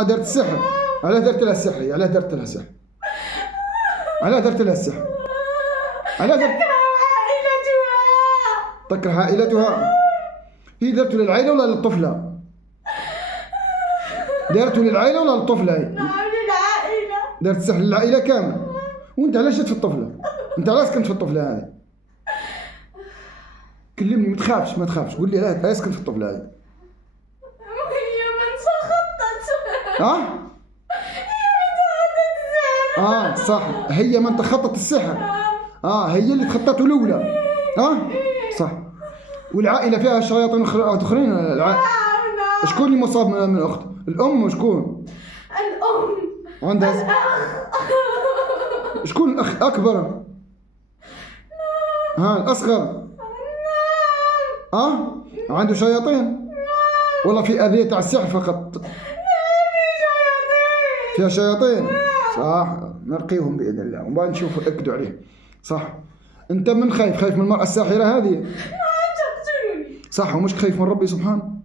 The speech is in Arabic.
درت السحر. علاه درت لها السحر؟ علاه درت لها السحر؟ علاه درت لها السحر؟ علاه درت؟ تكره عائلتها. هي درته للعائلة ولا للطفلة؟ درته للعائلة ولا للطفلة؟ نعم للعائلة. درت السحر للعائلة كامل. وانت علاش جيت في الطفلة؟ انت علاش سكنت في الطفلة هذه؟ كلمني، ما تخافش ما تخافش، قول لي علاش سكنت في الطفلة هذه؟ هي من سخطت. ها؟ صح، هي من تخطط السحر. هي اللي تخطته الأولى. صح. والعائلة فيها شياطين آخرين. شكون اللي مصاب من الأخت؟ الأم وشكون؟ الأم. عندها الأخ. شكون الأخ أكبر؟ الأصغر. عنده شياطين؟ والله في أذية تاع السحر فقط. فيها شياطين. صح، نرقيهم بإذن الله وبعد نشوف أكدوا عليه. صح. أنت من خايف؟ خايف من المرأة الساحرة هذه؟ تقتلني. صح، ومش خايف من ربي سبحانه؟